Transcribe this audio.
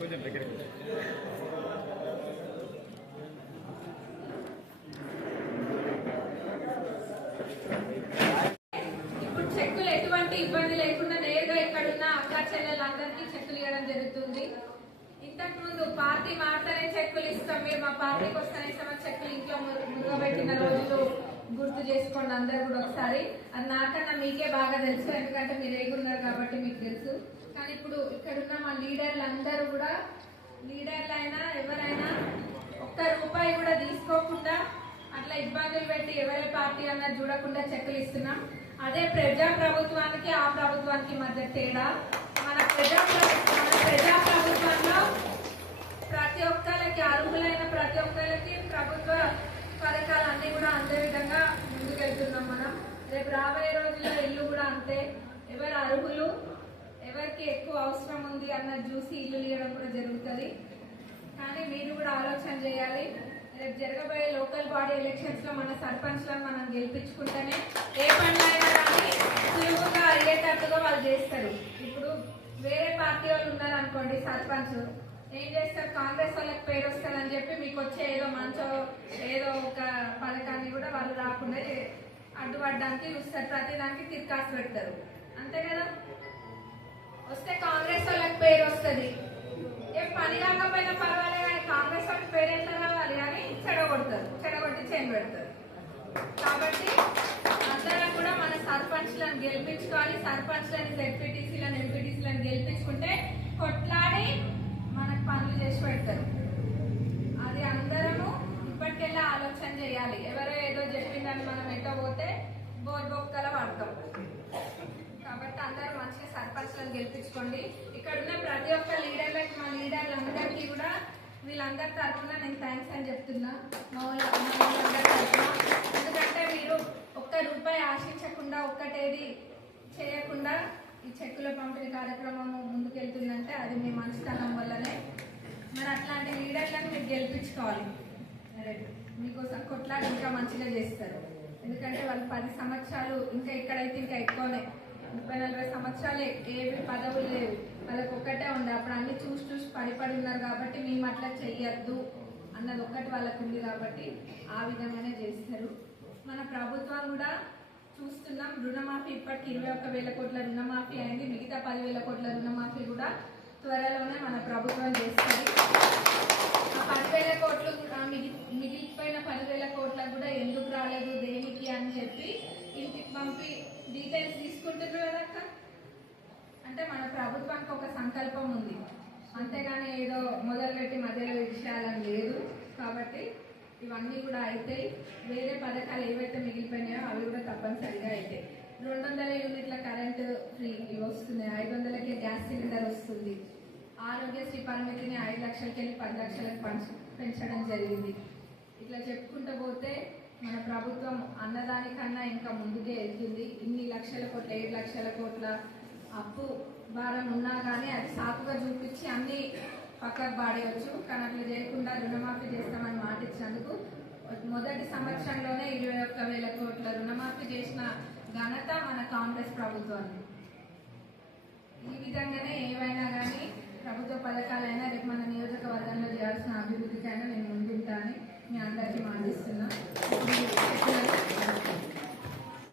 కొంచెం దగ్గరికి ఇప్పుడు చెక్కులు ఎటువంటి ఇబ్బంది లేకుండా నేరుగా ఇక్కడ ఉన్న అక్క చెల్లెలందరికీ చెక్కులు ఇవ్వడం జరుగుతుంది. ఇంతకు ముందు పార్టీ మాత్రమే చెక్కులు ఇస్తాం. మీరు మా పార్టీకి వస్తానే ఇస్తామని చెక్కులు ఇంట్లో మురుగబెట్టిన రోజులు గుర్తు చేసుకోండి అందరు కూడా ఒకసారి. అది నాకన్నా మీకే బాగా తెలుసు. ఎందుకంటే మీరు ఏగున్నారు కాబట్టి మీకు తెలుసు. కానీ ఇప్పుడు ఇక్కడ ఉన్న మా లీడర్లు అందరూ కూడా లీడర్లు అయినా ఎవరైనా ఒక్క రూపాయి కూడా తీసుకోకుండా అట్లా ఇబ్బందులు పెట్టి ఎవరి పార్టీ అన్నది చూడకుండా చెక్కులు ఇస్తున్నాం. అదే ప్రజా ప్రభుత్వానికి ఆ ప్రభుత్వానికి మధ్య తేడా. మన ప్రజా మన ప్రజా ప్రభుత్వంలో ప్రతి ఒక్కరికి అర్హులైన ప్రతి ఒక్కరికి ప్రభుత్వ పథకాలు అన్ని కూడా అందే విధంగా ముందుకెళ్తున్నాం మనం. రేపు రాబోయే రోజుల్లో ఇల్లు కూడా అంతే. ఎవరు అర్హులు ఎవరికి ఎక్కువ అవసరం ఉంది అన్నది చూసి ఇల్లు ఇవ్వడం కూడా జరుగుతుంది. కానీ మీరు కూడా ఆలోచన చేయాలి. రేపు జరగబోయే లోకల్ బాడీ ఎలక్షన్స్లో మన సర్పంచ్లను మనం గెలిపించుకుంటేనే ఏ పనులైనా అయినా కానీ సులువుగా అయ్యేటట్టుగా వాళ్ళు చేస్తారు. ఇప్పుడు వేరే పార్టీ వాళ్ళు ఉన్నారు అనుకోండి సర్పంచ్ ఏం చేస్తారు? కాంగ్రెస్ వాళ్ళకి పేరు వస్తుందని చెప్పి మీకు వచ్చే ఏదో మంచో ఏదో ఒక పథకాన్ని కూడా వాళ్ళు రాకుండా అడ్డుపడడానికి చూస్తారు ప్రతిదానికి తిరకాసు పెడతారు. అంతే కదా? వస్తే కాంగ్రెస్ వాళ్ళకి పేరు వస్తుంది. ఏ పని కాకపోయినా పర్వాలేదు కానీ కాంగ్రెస్ వాళ్ళకి పేరు ఎట్లా రావాలి అని చెడగొడతారు. చెడగొట్టి చేంజ్ పెడతారు. కాబట్టి అందరం కూడా మన సర్పంచ్లను గెలిపించుకోవాలి. సర్పంచ్లను జెడ్పీటీసీలను ఎంపీటీసీలను గెలిపించుకుంటే కొట్లాడి మనకు పనులు చేసి పెడతారు. అది అందరము ఇప్పటికెళ్ళా ఆలోచన చేయాలి. ఎవరో ఏదో చెప్పిందని మనం ఎట్టబోతే పోతే బోర్బొక్కల పడతాం. కాబట్టి అందరూ మంచిగా గెలిపించుకోండి. ఇక్కడ ఉన్న ప్రతి ఒక్క లీడర్లకి మా లీడర్లందరికీ కూడా వీళ్ళందరి తరఫున నేను థ్యాంక్స్ అని చెప్తున్నా. మా వాళ్ళ- ఎందుకంటే మీరు ఒక్క రూపాయి ఆశించకుండా ఒక్కటేది చేయకుండా ఈ చెక్కుల పంపిణీ కార్యక్రమం ముందుకెళ్తుందంటే అది మీ మంచితనం వల్లనే. మరి అట్లాంటి లీడర్లను మీరు గెలిపించుకోవాలి. మీకోసం కొట్లాడి ఇంకా మంచిగా చేస్తారు. ఎందుకంటే వాళ్ళు పది సంవత్సరాలు ఇంకా ఇక్కడైతే ఇంకా ఎక్కువనే ముప్పై నలభై సంవత్సరాలు ఏవి పదవులు లేవు. వాళ్ళకి ఒక్కటే ఉండే అప్పుడు అన్ని చూసి చూసి పడిపడి ఉన్నారు కాబట్టి మేము అట్లా చెయ్యొద్దు అన్నది ఒక్కటి వాళ్ళకు ఉంది కాబట్టి ఆ విధంగానే చేస్తారు. మన ప్రభుత్వం కూడా చూస్తున్నాం. రుణమాఫీ ఇప్పటికి ఇరవై ఒక్క వేల కోట్ల రుణమాఫీ అయింది. మిగతా పదివేల కోట్ల రుణమాఫీ కూడా త్వరలోనే మన ప్రభుత్వం చేస్తుంది. ఆ పదివేల కోట్లు మిగిలిపోయిన పదివేల కోట్లకు కూడా ఎందుకు రాలేదు దేనికి అని చెప్పి ఇంటికి పంపి డీటెయిల్స్ తీసుకుంటున్నారు కదా అక్క? అంటే మన ప్రభుత్వానికి ఒక సంకల్పం ఉంది. అంతేగాని ఏదో మొదలుపెట్టి మధ్యలో విషయాలని లేదు. కాబట్టి ఇవన్నీ కూడా అవుతాయి వేరే పథకాలు ఏవైతే మిగిలిపోయినాయో అవి కూడా తప్పనిసరిగా అవుతాయి రెండు వందల యూనిట్ల కరెంటు ఫ్రీ వస్తుంది ఐదు వందలకే గ్యాస్ సిలిండర్ వస్తుంది. ఆరోగ్యశ్రీ పరిమితిని ఐదు లక్షలకి వెళ్ళి పది లక్షలకు పెంచడం జరిగింది. ఇట్లా చెప్పుకుంటూ పోతే మన ప్రభుత్వం అన్నదానికన్నా ఇంకా ముందుకే వెళ్తుంది. ఇన్ని లక్షల కోట్ల ఏడు లక్షల కోట్ల అప్పు భారం ఉన్నా కానీ అది సాకుగా చూపించి అన్ని పక్కకు పాడేయచ్చు. కానీ అట్లా చేయకుండా రుణమాఫీ చేస్తామని మాట ఇచ్చినందుకు మొదటి సంవత్సరంలోనే ఇరవై ఒక్క వేల కోట్ల రుణమాఫీ చేసిన ఘనత మన కాంగ్రెస్ ప్రభుత్వాన్ని ఈ విధంగానే ఏవైనా కానీ ప్రభుత్వ పథకాలైనా రేపు మన నియోజనం